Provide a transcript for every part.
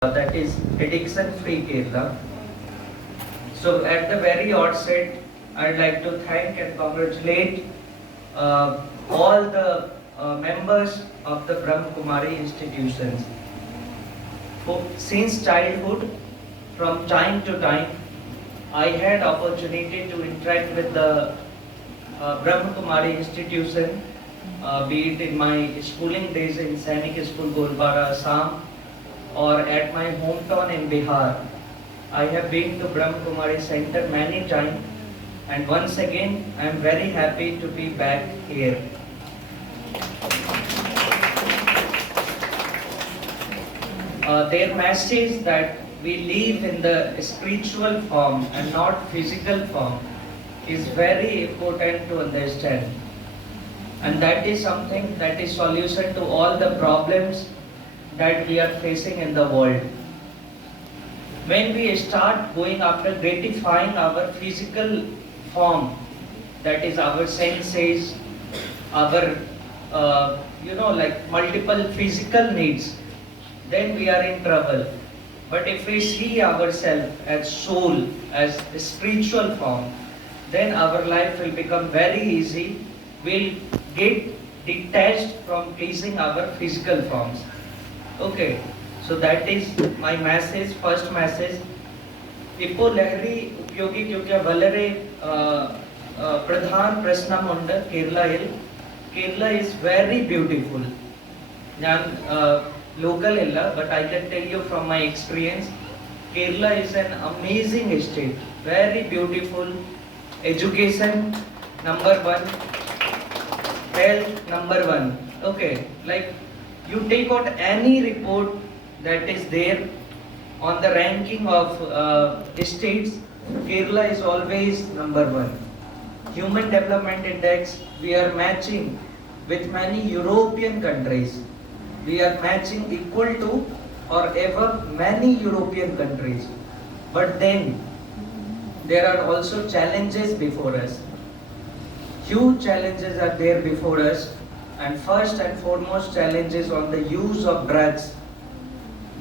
that is addiction free Kerala. So at the very outset, I'd like to thank and congratulate all the members of the Brahma Kumari institutions. Since childhood, from time to time, I had opportunity to interact with the Brahma Kumari institution, be it in my schooling days in Sainik School, Golpara, Assam, or at my hometown in Bihar. I have been to Brahma Kumari Center many times, and once again I am very happy to be back here. Their message that we live in the spiritual form and not physical form is very important to understand, and that is something that is solution to all the problems that we are facing in the world. When we start going after gratifying our physical form, that is our senses, our like multiple physical needs, then we are in trouble. But if we see ourselves as soul, as a spiritual form, then our life will become very easy. We'll get detached from pleasing our physical forms. Okay, so that is my message, first message. Ipo Lahari Upyogi Kyukya Valare Pradhan Prasnamunda Kerala is very beautiful. Nan local illa, but I can tell you from my experience, Kerala is an amazing state, very beautiful. Education number one, health number one. Okay, like you take out any report that is there on the ranking of states, Kerala is always number one. Human Development Index, we are matching with many European countries. We are matching equal to or above many European countries. But then there are also challenges before us. Huge challenges are there before us, and first and foremost challenge is on the use of drugs.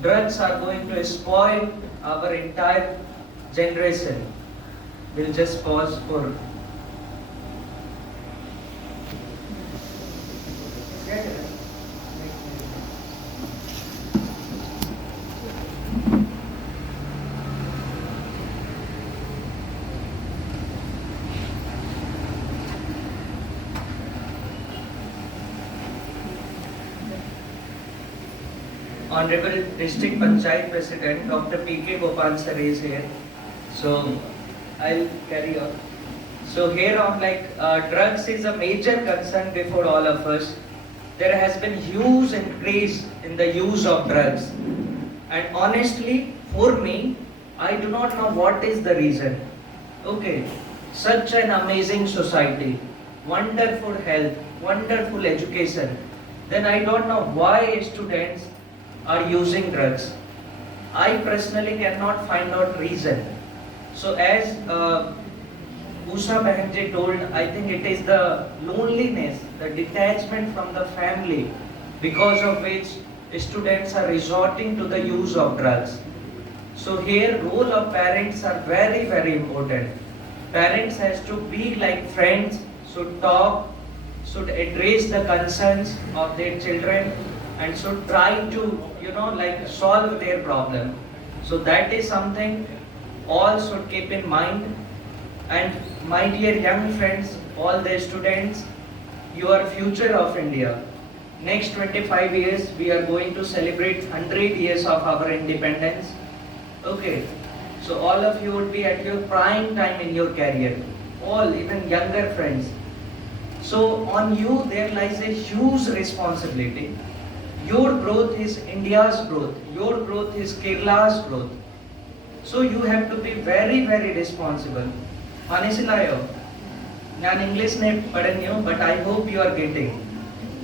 Drugs are going to spoil our entire generation. We'll just pause for Honorable District Panchayat President Dr. P.K. Gopal sir is here. So I'll carry on. So here on drugs is a major concern before all of us. There has been huge increase in the use of drugs. And honestly, for me, I do not know what is the reason. Okay, such an amazing society, wonderful health, wonderful education. Then I don't know why students are using drugs. I personally cannot find out reason. So as Usha Bahanji told, I think it is the loneliness, the detachment from the family, because of which students are resorting to the use of drugs. So here role of parents are very, very important. Parents has to be like friends, should talk, should address the concerns of their children, and should try to solve their problem. So that is something all should keep in mind. And my dear young friends, all the students, you are future of India. Next 25 years we are going to celebrate 100 years of our independence. Okay, so all of you would be at your prime time in your career, all even younger friends. So on you there lies a huge responsibility. Your growth is India's growth. Your growth is Kerala's growth. So you have to be very, very responsible. Manisilayo, ഞാൻ ഇംഗ്ലീഷിനെ പഠിഞ്ഞു, but I hope you are getting.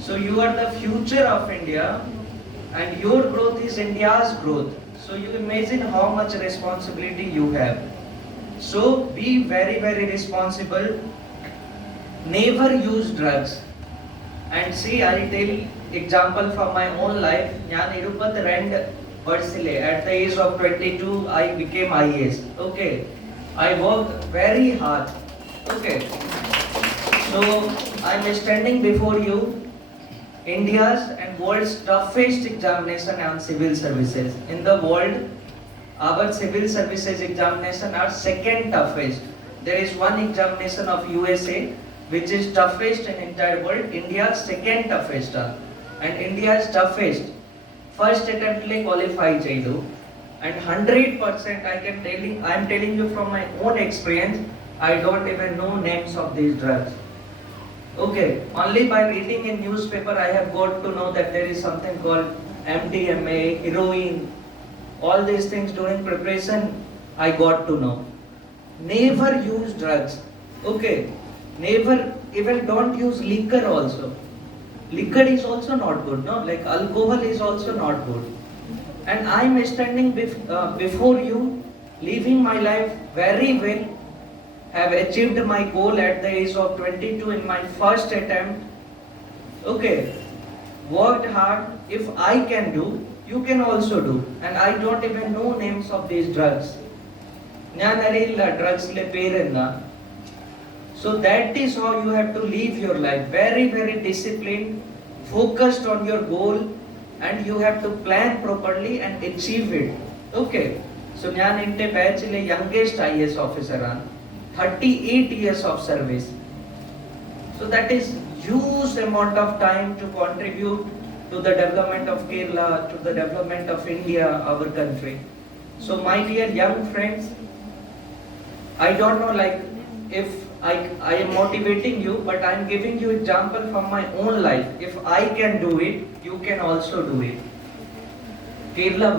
So you are the future of India, and your growth is India's growth. So you imagine how much responsibility you have. So be very, very responsible. Never use drugs. And see, I'll tell example from my own life. ഞാൻ 22 Personally, at the age of 22, I became IAS. Okay, I worked very hard. Okay, so I'm standing before you, India's and world's toughest examination on civil services. In the world, our civil services examination are second toughest. There is one examination of USA which is toughest in entire world. India's second toughest, and India's toughest first attempt le qualify chaidu, and 100% I am telling you from my own experience. I don't even know names of these drugs. Okay, only by reading in newspaper I have got to know that there is something called MDMA, heroin, all these things during preparation I got to know. Never use drugs. Okay, never, even don't use liquor also. Liquor is also not good, no? Like alcohol is also not good. And I am standing before you, living my life very well, have achieved my goal at the age of 22 in my first attempt. Okay, worked hard. If I can do, you can also do. And I don't even know names of these drugs. ഞാൻ അറിയില്ല ഡ്രഗ്സിലെ പേരെന്താ. So that is how you have to live your life. Very, very disciplined, focused on your goal, and you have to plan properly and achieve it. Okay. So ഞാൻ എൻ്റെ ബാച്ചിലെ youngest IAS officer ആണ്. 38 years of service. So that is huge amount of time to contribute to the development of Kerala, to the development of India, our country. So my dear young friends, I don't know like if I am motivating you, but I am giving you example from my own life. If I can do it, you can also do it. Kerala